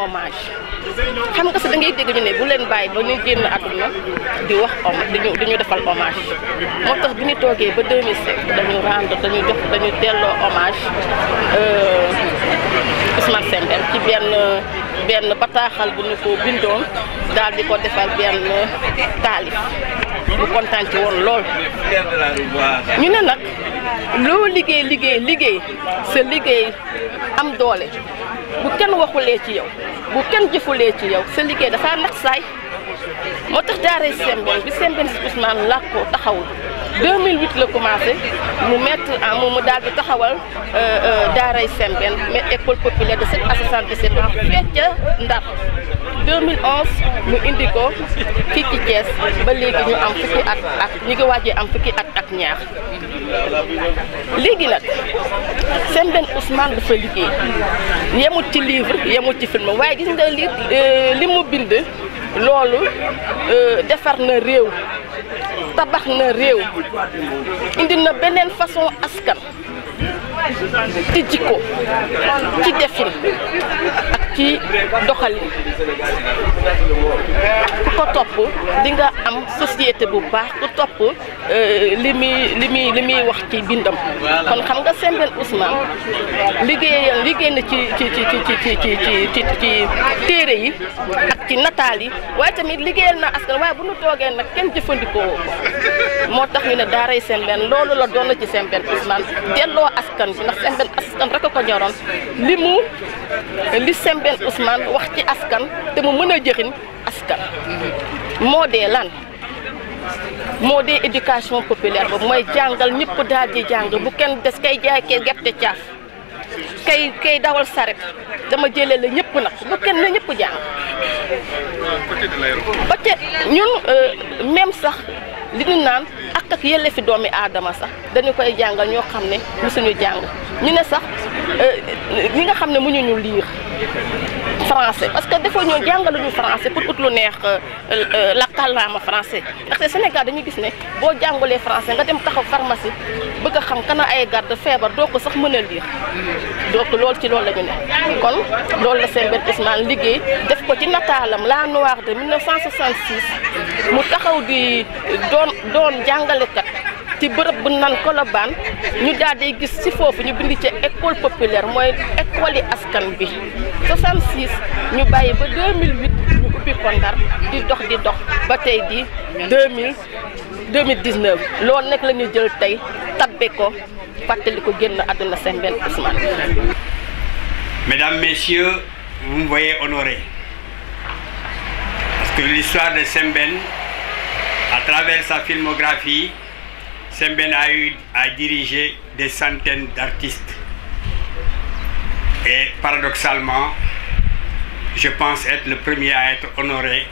hommage xam nga sax da ngay dégg ñu ne bu leen bàyyi ba ñu génn àdduna di wax dañu defal hommage moo tax bi ñu toogee ba 2007 dañu delloo hommage Ousmane Sembène ci benn bataaxal bu ñu ko bindoon daal di ko defal benn taalif ñu kontaan ci woon lool ñu ne nag loo liggéey sa liggéey am doole bu kenn waxulee ci yow bu kenn jëfulee ci yow sa liggéey dafa nax saay moo tax daaray Sembène bi Sembène si Ousmane làkkoo taxawul 2008 la commencé mu daal di taxawal daaray Sembène mais école populaire de 7 à 77 ans fee ca Ndar 2011 mu indi ko fii ci Thiès ba léegi ñu am fukki at ak ñu ngi waajee am fukki at ak ñaar léegi nag Sembène Ousmane dafa liggéey yemut ci livre yemut ci film waaye gis nga li mu bind loolu defar na réew tabax na réew indi na beneen façon askan ci jikko ci defin ak ci doxalin ku ko topp di nga am société bu baax ku topp li muy wax ci bindam kon xam nga Sembène Ousmane liggéey na ci téere yi ak ci nataal yi waaye tamit liggéeyal na askan waaye bu nu toogee nag kenn jëfandikoo ko moo tax ñu ne daaray Sembène loolu la doon ci Sembène Ousmane delloo askan bi ndax Sembène askan rek a ko ñoroon li Sembène Ousmane wax ci askan te mu mën a jëriñ askan moo dee lan moo dee éducation populaire boobu mooy jàngal ñëpp daal di jàng bu kenn des kay jaay kay gerte caaf kay dawal saret dama jëlee la ñëpp nag bu kenn na ñëpp jàng ba te ñun même sax li ñu naan ak yelleefi doomi aadama sax dañu koy jàngal ñoo xam ne mësuñu jàng ñu ne sax ñi nga xam ne mënuñu lire français parce que dafa ñoo jàngaluñu français pour ut lu neex la kàllaama français ndaxte Sénégal dañu gis ne boo jàngulee français nga dem taxaw pharmacie bëgg a xam kana ay garde feebar doo ko sax mën a lire donc loolu ci loolu la ñu ne kon loolu la Sembène Ousmane liggéey def ko ci nataalam la noire de 1966 mu taxaw di doon jàngalekat ci bërëb bu nan Colobane ñu daal di gis ci foofu ñu bind ci école populaire mooy école yi askan bi 66 ñu bàyyi ba 2008 ñu ubbi ko Ndar di dox ba tey di 2019 loolu nag la ñu jël tey tabbe ko fàttali ko génn àdduna Sembène Ousmane. Mesdames, Messieurs, vous me voyez honoré parce que l'histoire de Sembène, à travers sa filmographie, Sembène a eu à diriger des centaines d'artistes et paradoxalement, je pense être le premier à être honoré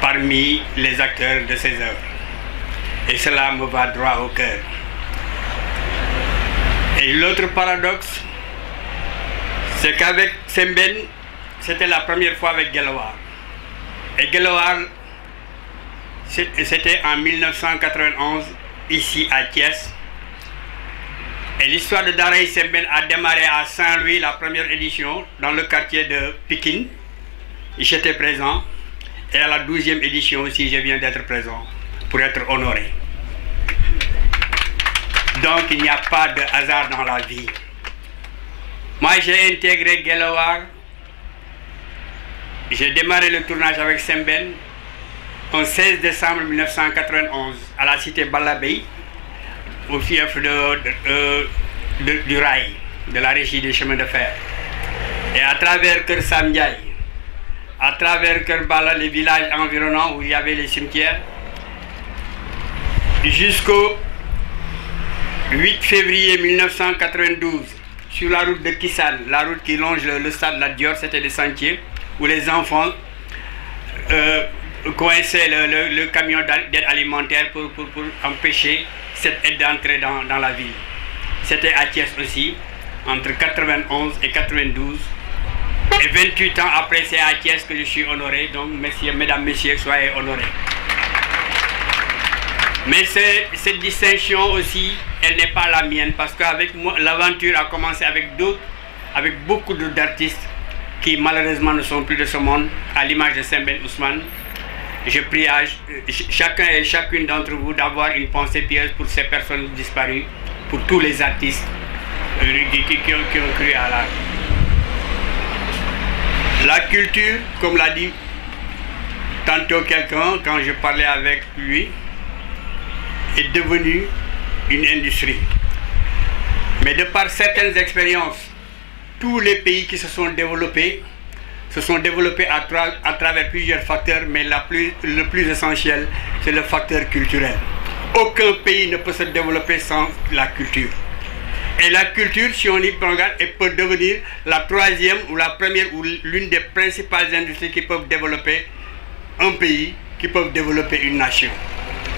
parmi les acteurs de ses œuvres. Et cela me va droit au cœur. Et l'autre paradoxe, c'est qu'avec Sembène, c'était la première fois avec Guelwaar. Et Guelwaar, c'était en 1991, ici à Thiès. Et l'histoire de Daaray Sembène a démarré à Saint-Louis, la première édition, dans le quartier de Pikine. J'étais présent. Et à la 12e édition aussi, je viens d'être présent pour être honoré. Donc, il n'y a pas de hasard dans la vie. Moi, j'ai intégré Guelwaar. J'ai démarré le tournage avec Sembène au 16 décembre 1991 à la cité Balabey, au fief du rail, de la régie des chemins de fer. Et à travers Kër Sam Ndiaye, à travers Kër Bala, les villages environnants où il y avait les cimetières, jusqu'au 8 février 1992, sur la route de Kissane, la route qui longe le stade Lat Dior, c'était des sentiers où les enfants coinçaient le camion d'aide alimentaire pour empêcher cette aide d'entrer dans la ville. C'était à Thiès aussi, entre 91 et 92. Et 28 ans après, c'est à Thiès que je suis honoré. Donc, mesdames, messieurs, soyez honorés. Mais cette distinction aussi, elle n'est pas la mienne, parce qu'avec moi, l'aventure a commencé avec d'autres, avec beaucoup d'artistes qui malheureusement ne sont plus de ce monde, à l'image de Sembène Ousmane. Je prie à chacun et chacune d'entre vous d'avoir une pensée pieuse pour ces personnes disparues, pour tous les artistes qui ont cru à l'art. La culture, comme l'a dit tantôt quelqu'un quand je parlais avec lui, est devenue une industrie. Mais de par certaines expériences, tous les pays qui se sont développés à travers plusieurs facteurs, mais le plus essentiel, c'est le facteur culturel. Aucun pays ne peut se développer sans la culture. Et la culture, si on y regarde, elle peut devenir la troisième ou la première ou l'une des principales industries qui peuvent développer un pays, qui peuvent développer une nation.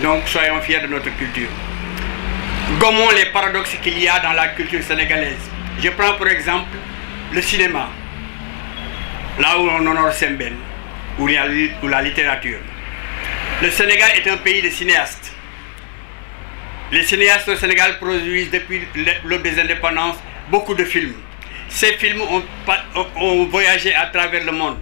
Donc soyons fiers de notre culture. Gommons les paradoxes qu'il y a dans la culture sénégalaise. Je prends pour exemple le cinéma, là où on honore Sembène, ou la littérature. Le Sénégal est un pays de cinéastes. Les cinéastes au Sénégal produisent depuis l'aube des indépendances beaucoup de films. Ces films ont voyagé à travers le monde,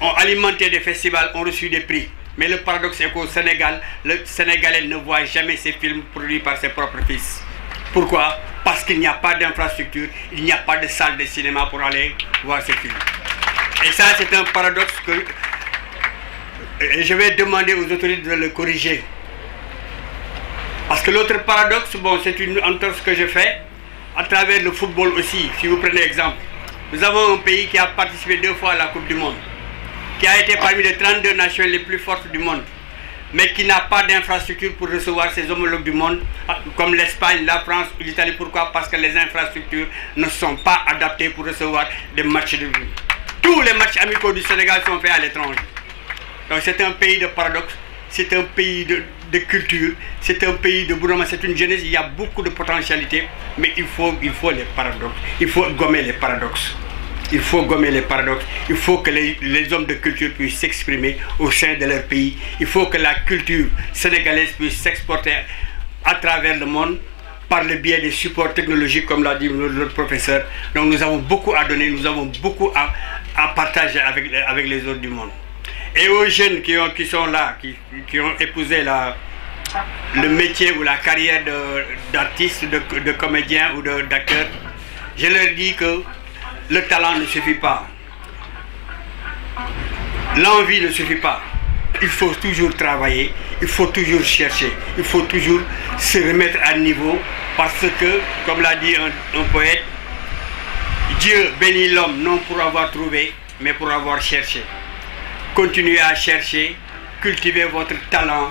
ont alimenté des festivals, ont reçu des prix. Mais le paradoxe est qu'au Sénégal, le Sénégalais ne voit jamais ces films produits par ses propres fils. Pourquoi? Parce qu'il n'y a pas d'infrastructure, il n'y a pas de salle de cinéma pour aller voir ces films. Et ça, c'est un paradoxe que je vais demander aux autorités de le corriger. Parce que l'autre paradoxe, bon, c'est une entorse que je fais à travers le football aussi, si vous prenez exemple. Nous avons un pays qui a participé 2 fois à la Coupe du Monde, qui a été parmi les 32 nations les plus fortes du monde, mais qui n'a pas d'infrastructure pour recevoir ses homologues du monde, comme l'Espagne, la France ou l'Italie. Pourquoi? Parce que les infrastructures ne sont pas adaptées pour recevoir des matchs de vie. Tous les matchs amicaux du Sénégal sont faits à l'étranger. Donc c'est un pays de paradoxe, c'est un pays de culture, c'est un pays de bourrement, c'est une jeunesse, il y a beaucoup de potentialités, mais il faut les paradoxes, il faut gommer les paradoxes. Il faut gommer les paradoxes, il faut que les hommes de culture puissent s'exprimer au sein de leur pays, il faut que la culture sénégalaise puisse s'exporter à travers le monde par le biais des supports technologiques, comme l'a dit notre professeur. Donc nous avons beaucoup à donner, nous avons beaucoup à partager avec les autres du monde. Et aux jeunes qui sont là, qui ont épousé le métier ou la carrière d'artiste, de comédien ou d'acteur, je leur dis que le talent ne suffit pas. L'envie ne suffit pas. Il faut toujours travailler, il faut toujours chercher, il faut toujours se remettre à niveau parce que, comme l'a dit un poète, Dieu bénit l'homme non pour avoir trouvé, mais pour avoir cherché. Continuez à chercher, cultivez votre talent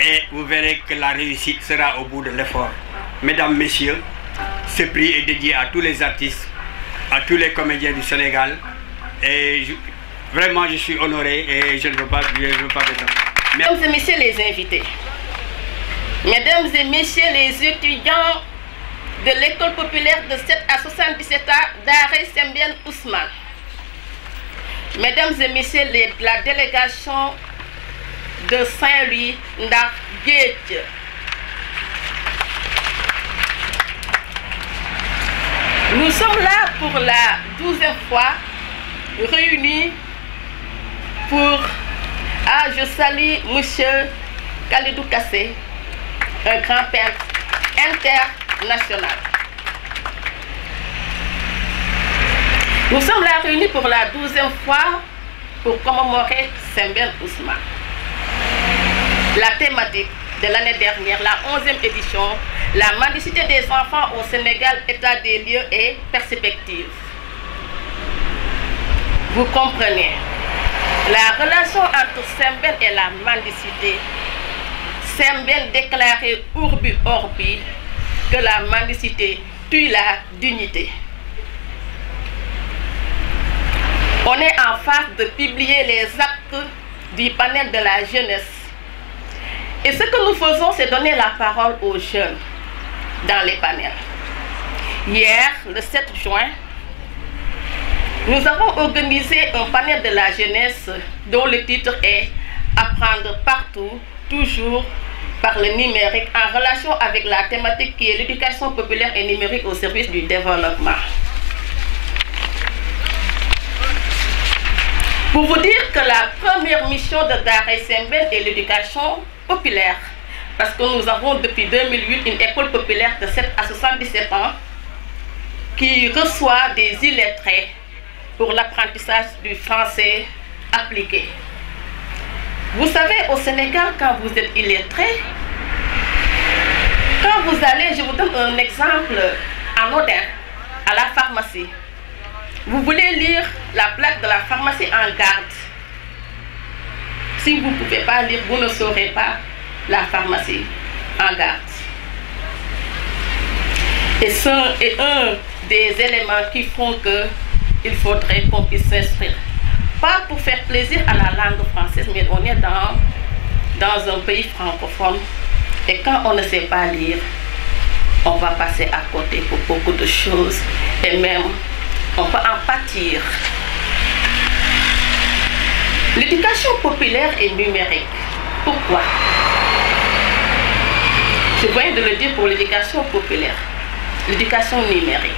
et vous verrez que la réussite sera au bout de l'effort. Mesdames, Messieurs, ce prix est dédié à tous les artistes, à tous les comédiens du Sénégal. Et vraiment, je suis honoré et je ne veux pas m'étendre. Mesdames et Messieurs les invités, Mesdames et Messieurs les étudiants de l'école populaire de 7 à 77 ans d'Arrêt Sembène Ousmane, Mesdames et Messieurs la délégation de Saint-Louis Ndar Géej, nous sommes là pour la 12e fois réunis pour... je salue M. Khalidou Kassé, un grand peintre international. Nous sommes là réunis pour la 12e fois pour commémorer Sembène Ousmane. La thématique de l'année dernière, la 11e édition, la mendicité des enfants au Sénégal, état des lieux et perspectives. Vous comprenez, la relation entre Sembène et la mendicité. Sembène déclarait urbi orbi que la mendicité tue la dignité. On est en phase de publier les actes du panel de la jeunesse. Et ce que nous faisons, c'est donner la parole aux jeunes dans les panels. Hier, le 7 juin, nous avons organisé un panel de la jeunesse dont le titre est « Apprendre partout, toujours par le numérique » en relation avec la thématique qui est l'éducation populaire et numérique au service du développement. Pour vous dire que la première mission de Daaray Sembène est l'éducation populaire. Parce que nous avons depuis 2008 une école populaire de 7 à 77 ans qui reçoit des illettrés pour l'apprentissage du français appliqué. Vous savez, au Sénégal, quand vous êtes illettré, quand vous allez, je vous donne un exemple anodin, à la pharmacie. Vous voulez lire la plaque de la pharmacie en garde. Si vous ne pouvez pas lire, vous ne saurez pas la pharmacie en garde. Et ça est un des éléments qui font qu'il faudrait qu'on puisse s'inscrire. Pas pour faire plaisir à la langue française, mais on est dans un pays francophone. Et quand on ne sait pas lire, on va passer à côté pour beaucoup de choses. Et même, on peut en pâtir. L'éducation populaire est numérique. Pourquoi? Je viens de le dire pour l'éducation populaire. L'éducation numérique.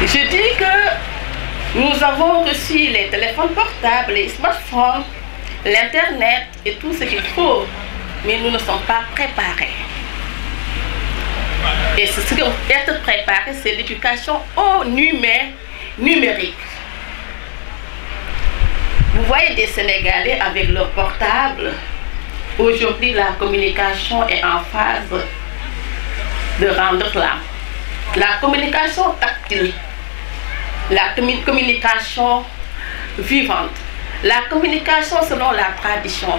Je dis que nous avons reçu les téléphones portables, les smartphones, l'Internet et tout ce qu'il faut, mais nous ne sommes pas préparés. Et ce qui doit être préparé, c'est l'éducation au numérique. Vous voyez des Sénégalais avec leur portable. Aujourd'hui, la communication est en phase de rendre là. La communication tactile, la communication vivante, la communication selon la tradition.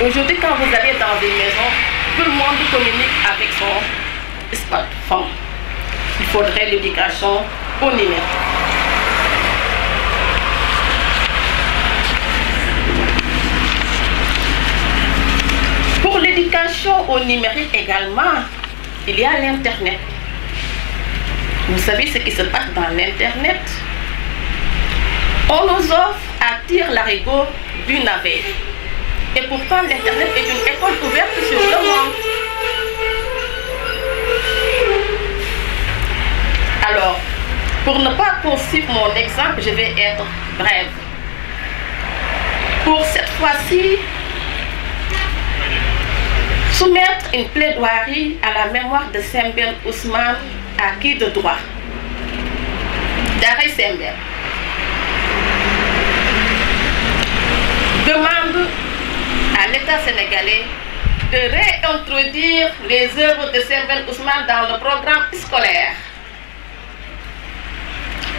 Aujourd'hui, quand vous allez dans une maison, tout le monde communique avec son smartphone. Il faudrait l'éducation au numérique. Pour l'éducation au numérique également, il y a l'Internet. Vous savez ce qui se passe dans l'Internet? On nous offre à tire-larigot du navet. Et pourtant, l'Internet est une école ouverte sur le monde. Alors, pour ne pas poursuivre mon exemple, je vais être brève. Pour cette fois-ci, soumettre une plaidoirie à la mémoire de Sembène Ousmane, acquis de droit. Daaray Sembène demande à l'État sénégalais de réintroduire les œuvres de Sembène Ousmane dans le programme scolaire.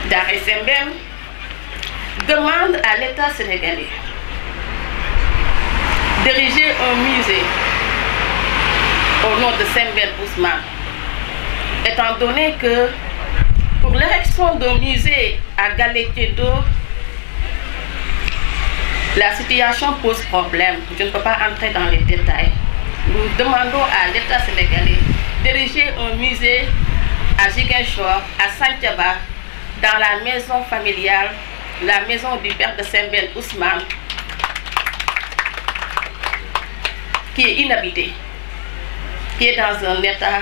Daaray Sembène demande à l'État sénégalais d'ériger un musée au nom de Sembène Ousmane, étant donné que pour l'érection d'un musée à Galékédo, la situation pose problème. Je ne peux pas entrer dans les détails. Nous demandons à l'État sénégalais d'ériger un musée à Ziguinchor, à Santhiaba, dans la maison familiale, la maison du père de Sembène Ousmane, qui est inhabitée, qui est dans un état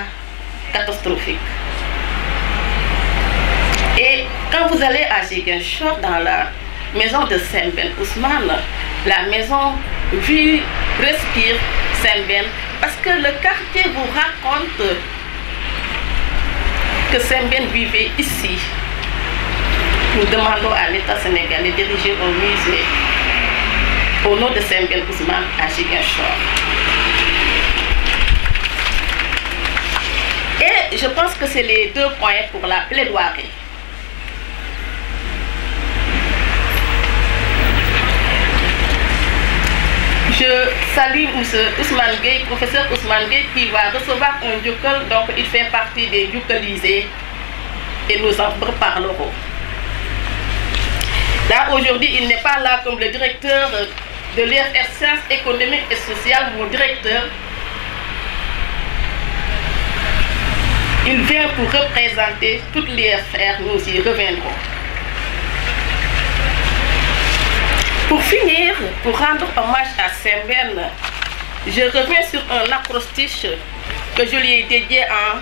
catastrophique. Et quand vous allez à Ziguinchor, dans la maison de Sembène Ousmane, la maison vit, respire Sembène, parce que le quartier vous raconte que Sembène vivait ici. Nous demandons à l'État sénégalais d'ériger un musée au nom de Sembène Ousmane à Ziguinchor. Et je pense que c'est les deux points pour la plaidoirie. Je salue M. Ousmane Gueye, professeur Ousmane Gueye, qui va recevoir un djukal, donc il fait partie des djukalisés et nous en reparlerons. Là, aujourd'hui, il n'est pas là comme le directeur de l'IFR Sciences économiques et sociales, mon directeur. Il vient pour représenter toute l'IFR, nous y reviendrons. Pour finir, pour rendre hommage à Sembène, je reviens sur un acrostiche que je lui ai dédié en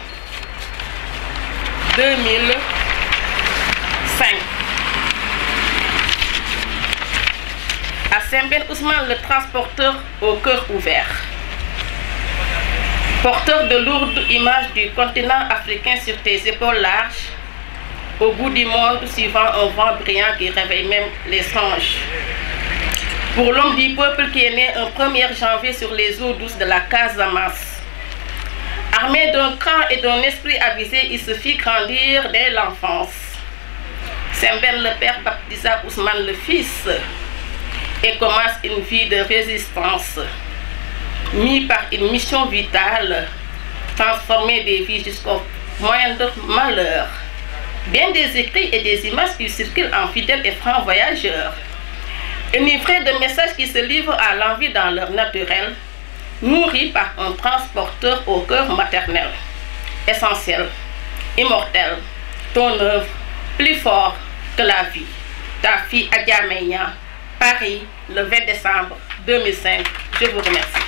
2005. À Sembène Ousmane, le transporteur au cœur ouvert. Porteur de lourdes images du continent africain sur tes épaules larges, au bout du monde suivant un vent brillant qui réveille même les songes. Pour l'homme du peuple qui est né un 1er janvier sur les eaux douces de la Casamance. Armé d'un cran et d'un esprit avisé, il se fit grandir dès l'enfance. Sembène le père baptisa Ousmane le fils et commence une vie de résistance, mis par une mission vitale, transformer des vies jusqu'au moindre malheur. Bien des écrits et des images qui circulent en fidèles et francs voyageurs, enivrés de messages qui se livrent à l'envie dans leur naturel, nourris par un transporteur au cœur maternel. Essentiel, immortel, ton œuvre, plus fort que la vie. Ta fille Adja Meïna, Paris, le 20 décembre 2005. Je vous remercie.